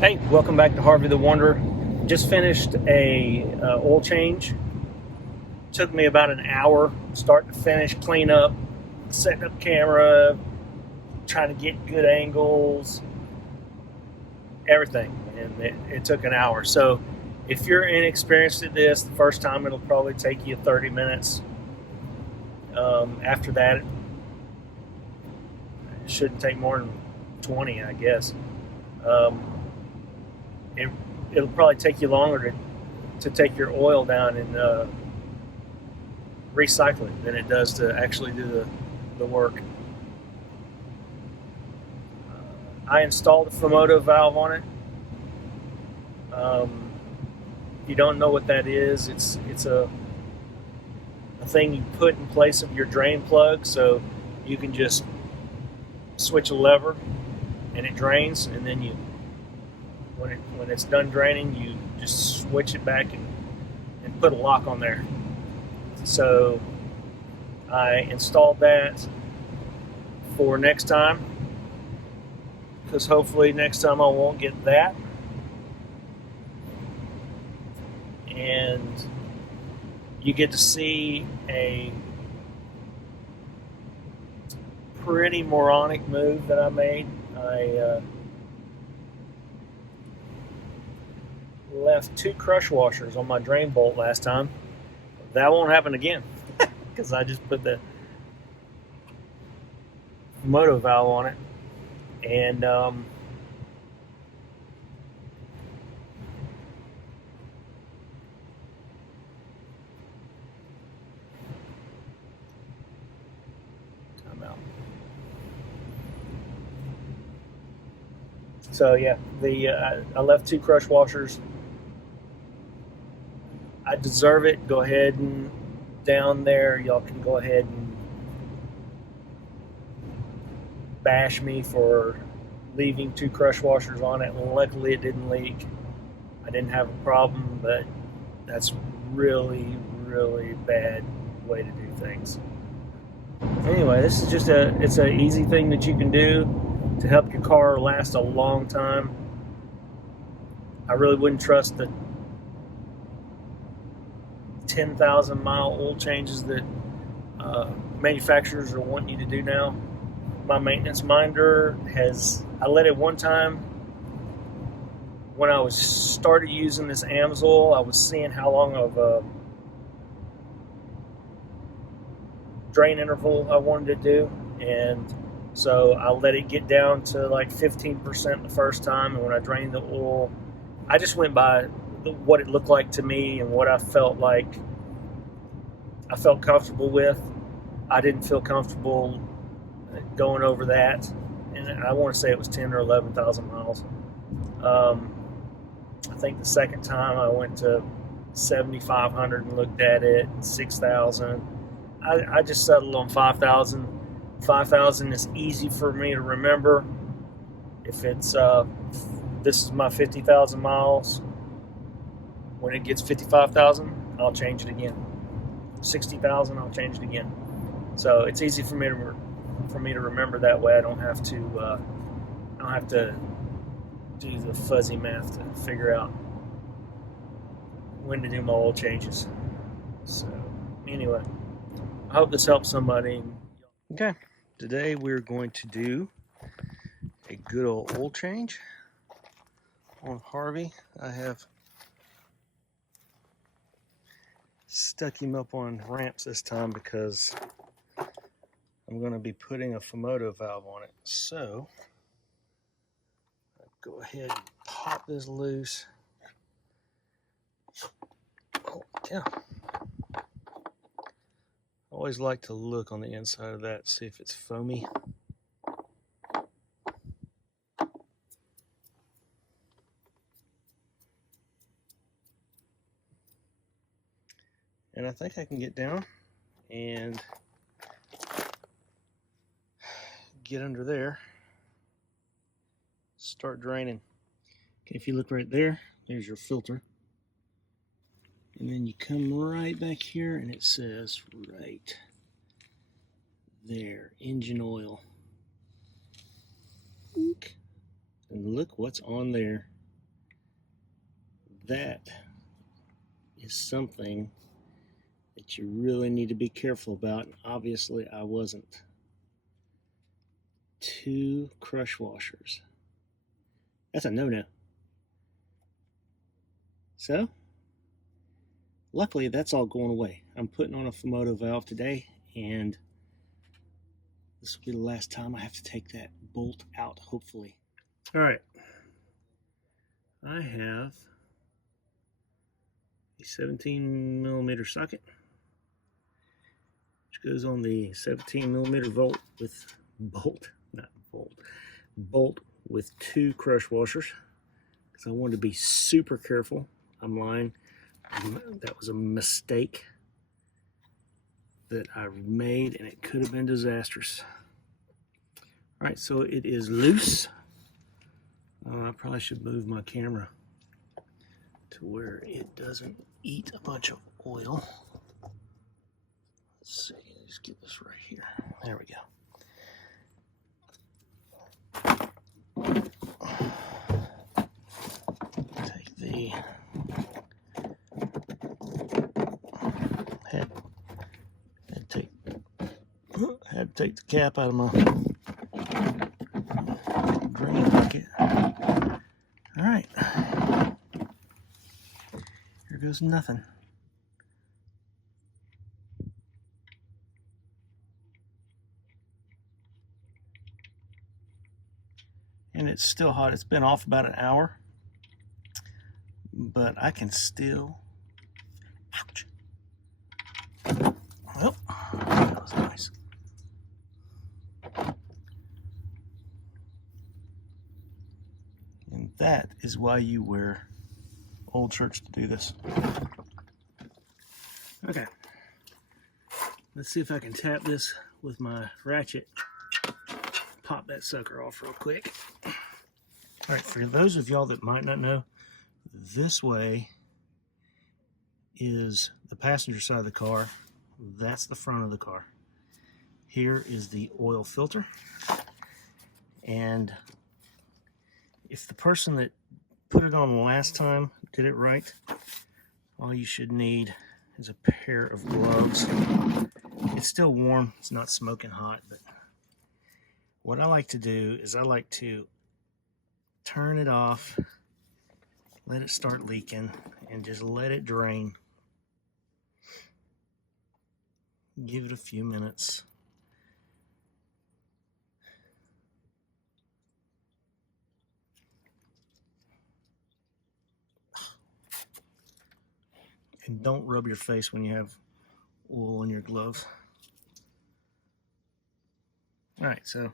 Hey, welcome back to Harvey the Wanderer. Just finished a oil change. Took me about an hour, start to finish, clean up, setting up camera, trying to get good angles, everything. And it took an hour. So if you're inexperienced at this, the first time it'll probably take you 30 minutes. After that, it shouldn't take more than 20, I guess. It, it'll probably take you longer to take your oil down and recycle it than it does to actually do the work. I installed a Fumoto valve on it. If you don't know what that is, it's a thing you put in place of your drain plug, so you can just switch a lever and it drains, and then when it's done draining, you just switch it back and put a lock on there. So I installed that for next time, because hopefully next time I won't get that. And you get to see a pretty moronic move that I made. I left 2 crush washers on my drain bolt last time. That won't happen again because I just put the Fumoto valve on it, and time out. So yeah, I left 2 crush washers. I deserve it. Go ahead and down there, y'all can go ahead and bash me for leaving 2 crush washers on it. Luckily, it didn't leak. I didn't have a problem, but that's really, really bad way to do things. Anyway, this is just it's an easy thing that you can do to help your car last a long time. I really wouldn't trust the 10,000 mile oil changes that manufacturers are wanting you to do now. My maintenance minder I let it one time when I started using this Amsoil. I was seeing how long of a drain interval I wanted to do, and so I let it get down to like 15% the first time, and when I drained the oil, I just went by what it looked like to me and what I felt comfortable with. I didn't feel comfortable going over that, and I want to say it was 10 or 11,000 miles. I think the second time I went to 7,500 and looked at it, 6,000. I just settled on 5,000. 5,000 is easy for me to remember. If it's this is my 50,000 miles. When it gets 55,000, I'll change it again. 60,000, I'll change it again. So it's easy for me to remember that way. I don't have to do the fuzzy math to figure out when to do my oil changes. So anyway, I hope this helps somebody. Okay, today we're going to do a good old oil change on Harvey. I have stuck him up on ramps this time because I'm going to be putting a Fumoto valve on it. So I'll go ahead and pop this loose. Oh, yeah. I always like to look on the inside of that, see if it's foamy. And I think I can get down and get under there, start draining. Okay, if you look right there, there's your filter. And then you come right back here and it says right there, engine oil. And look what's on there. that is something that you really need to be careful about, and obviously I wasn't. 2 crush washers. That's a no-no. So, luckily that's all going away. I'm putting on a Fumoto valve today, and this will be the last time I have to take that bolt out, hopefully. Alright, I have a 17mm socket, which goes on the 17mm bolt with 2 crush washers, because I wanted to be super careful. I'm lying. That was a mistake that I made, and it could have been disastrous. All right, so it is loose. I probably should move my camera to where it doesn't eat a bunch of oil. Let's see, let's get this right here. There we go. Take the had to take the cap out of my drain bucket. All right, here goes nothing. And it's still hot. It's been off about an hour, but I can still, ouch. Well, that was nice. And that is why you wear old shirts to do this. Okay, let's see if I can tap this with my ratchet. Pop that sucker off real quick. All right, for those of y'all that might not know, this way is the passenger side of the car. That's the front of the car. Here is the oil filter. And if the person that put it on last time did it right, all you should need is a pair of gloves. It's still warm, it's not smoking hot, but what I like to do is I like to turn it off, let it start leaking, and just let it drain. Give it a few minutes. And don't rub your face when you have oil on your gloves. All right, so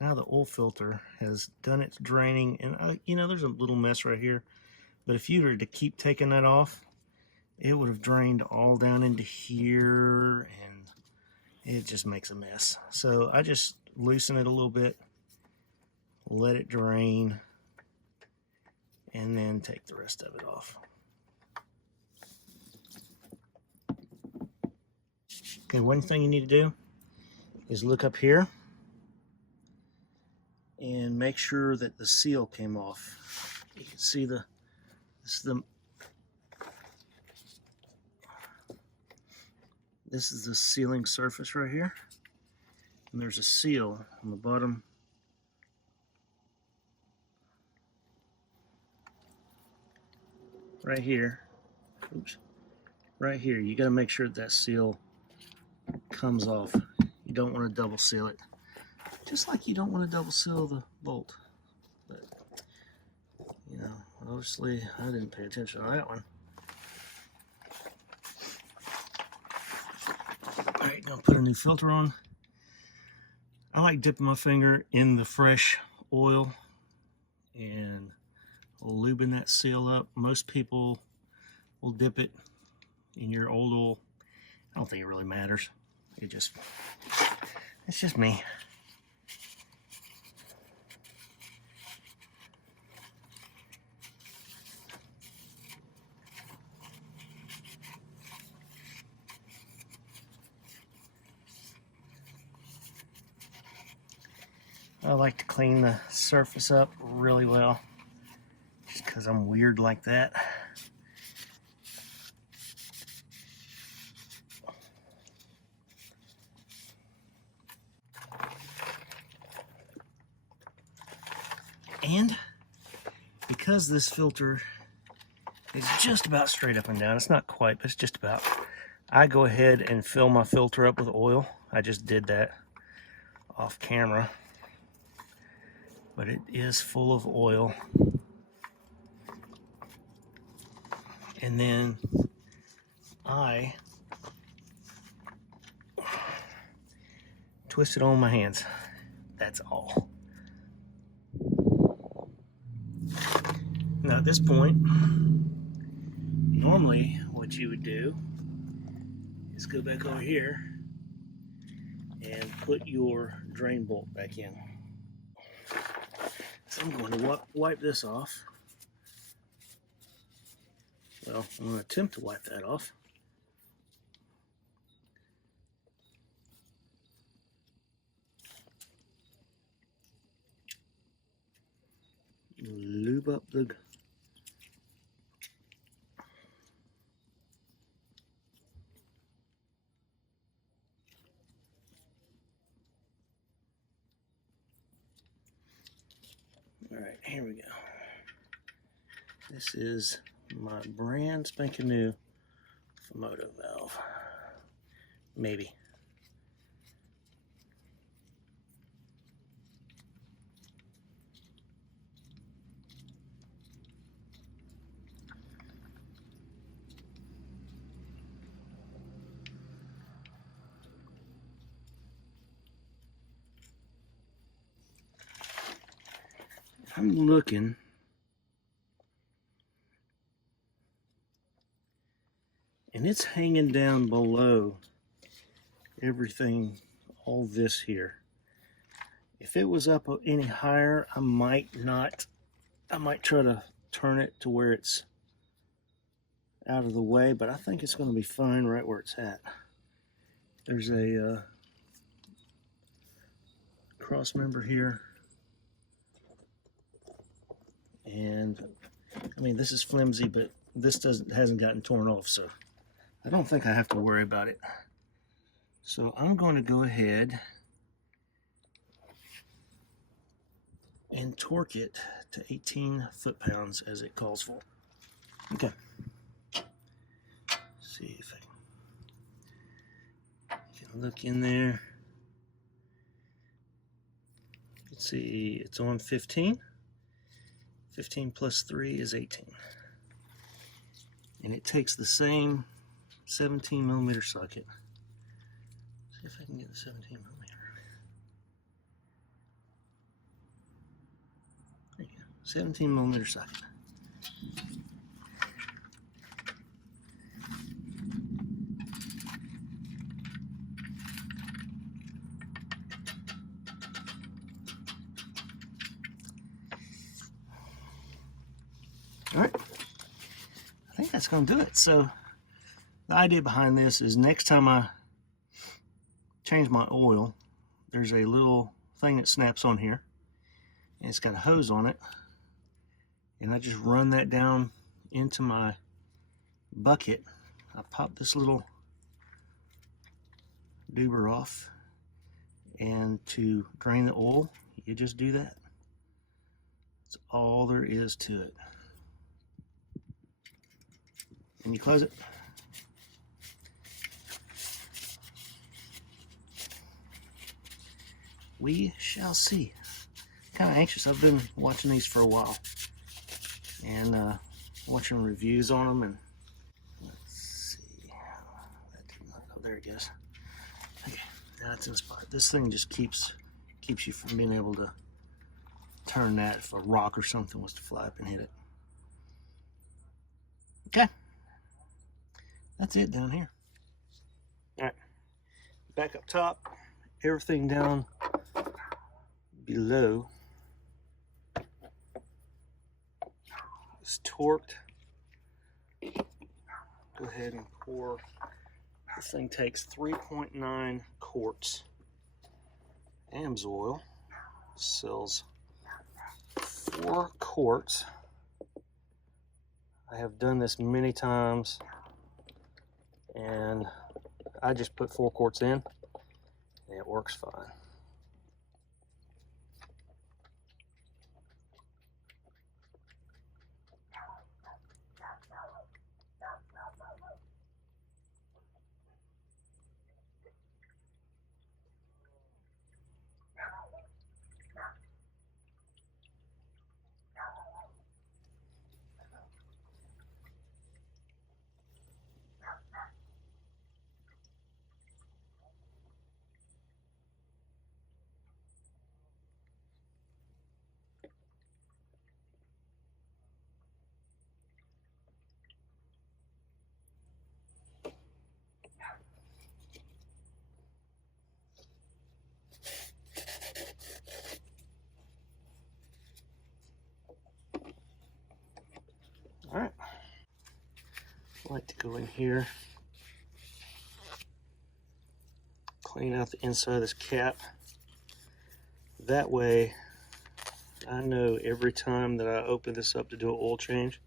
now the oil filter has done its draining, and you know, there's a little mess right here, but if you were to keep taking that off, it would have drained all down into here, and it just makes a mess. So I just loosen it a little bit, let it drain, and then take the rest of it off. Okay, one thing you need to do is look up here and make sure that the seal came off. You can see this is the sealing surface right here, and there's a seal on the bottom. Right here. Oops. Right here, you got to make sure that seal comes off. You don't want to double seal it, just like you don't want to double seal the bolt. But you know, obviously I didn't pay attention to that one. All right, gonna put a new filter on. I like dipping my finger in the fresh oil and lubing that seal up. Most people will dip it in your old oil. I don't think it really matters. It's just me. I like to clean the surface up really well, just because I'm weird like that. And because this filter is just about straight up and down, it's not quite, but it's just about, I go ahead and fill my filter up with oil. I just did that off camera, but it is full of oil. And then I twist it on my hands. That's all. Now at this point, normally what you would do is go back over here and put your drain bolt back in. So I'm going to wipe this off. Well, I'm going to attempt to wipe that off. Lube up the Alright, here we go. This is my brand spanking new Fumoto valve. Maybe. I'm looking, and it's hanging down below everything, all this here. If it was up any higher, I might try to turn it to where it's out of the way, but I think it's going to be fine right where it's at. There's a cross member here. And I mean, this is flimsy, but this hasn't gotten torn off, so I don't think I have to worry about it. So I'm going to go ahead and torque it to 18 foot-pounds as it calls for. Okay. Let's see if I can look in there. Let's see, it's on 15. 15 plus 3 is 18. And it takes the same 17 millimeter socket. See if I can get the 17 millimeter. There you go. 17 millimeter socket. All right, I think that's going to do it. So the idea behind this is next time I change my oil, there's a little thing that snaps on here, and it's got a hose on it, and I just run that down into my bucket. I pop this little doober off, and to drain the oil, you just do that. That's all there is to it. And you close it. We shall see. Kind of anxious. I've been watching these for a while and watching reviews on them. And let's see. That did not go. There it goes. Okay, now it's in spot. This thing just keeps you from being able to turn that if a rock or something was to fly up and hit it. Okay. That's it down here. All right, back up top, everything down below is torqued. Go ahead and pour. This thing takes 3.9 quarts Amsoil. sells 4 quarts. I have done this many times, and I just put 4 quarts in, and it works fine. All right, I like to go in here, clean out the inside of this cap. That way I know every time that I open this up to do an oil change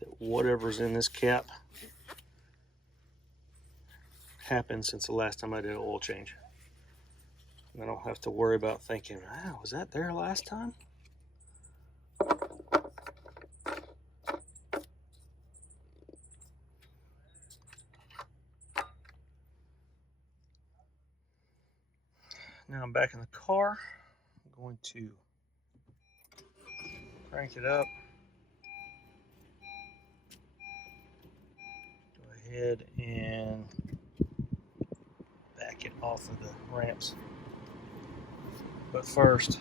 that whatever's in this cap happened since the last time I did an oil change. And I don't have to worry about thinking, oh, was that there last time? Now I'm back in the car. I'm going to crank it up. Go ahead and back it off of the ramps. But first,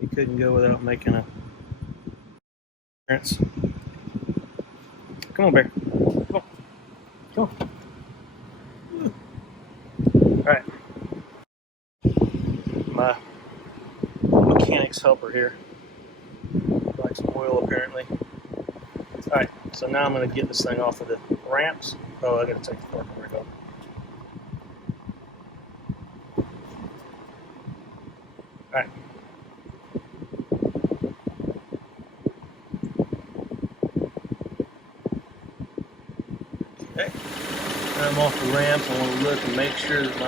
we couldn't go without making a appearance. Come on, Bear. Come on. Come on. Alright. My mechanic's helper here. Like some oil apparently. Alright, so now I'm going to get this thing off of the ramps. Oh, I got to take the parking brake off. Alright. Okay. Now I'm off the ramps. I want to look and make sure that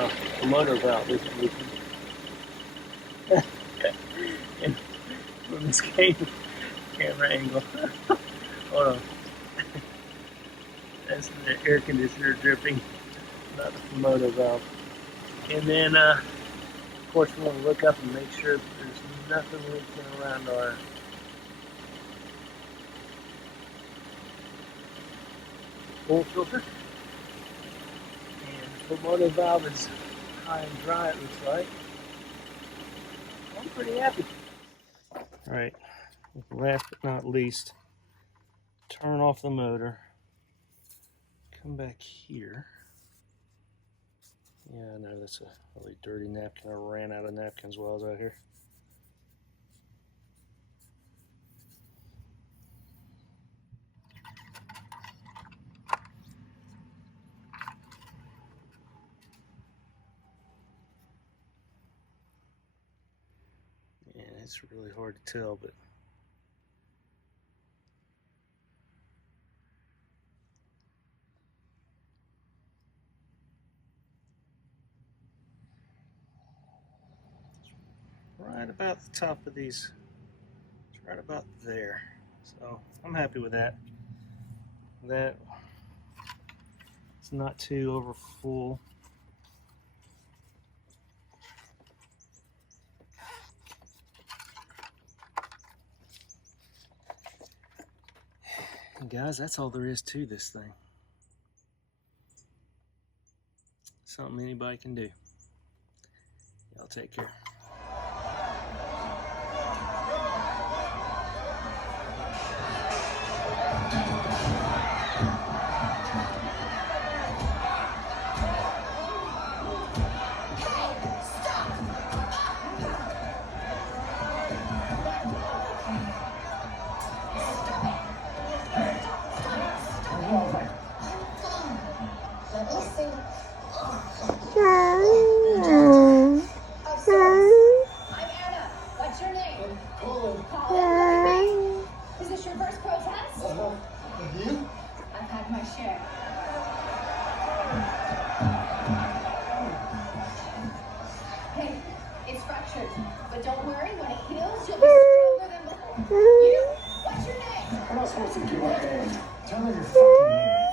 my motor valve is leaking. And from this camera angle. Hold on. That's the air conditioner dripping, not the Fumoto valve. And then, of course, we want to look up and make sure that there's nothing leaking around our oil filter. And the Fumoto valve is high and dry, it looks like. I'm pretty happy. Alright, last but not least, turn off the motor. Come back here. Yeah, I know that's a really dirty napkin. I ran out of napkins while I was out here. Yeah, it's really hard to tell, but right about the top of these. It's right about there. So I'm happy with that. That it's not too over full. And guys, that's all there is to this thing. Something anybody can do. Y'all take care. name? Colin. Colin. Is this your first protest? And you? I've had my share. Hey, it's fractured, but don't worry, when it heals, you'll be stronger than before. You? What's your name? I'm not supposed to give my name. Tell me your fucking name.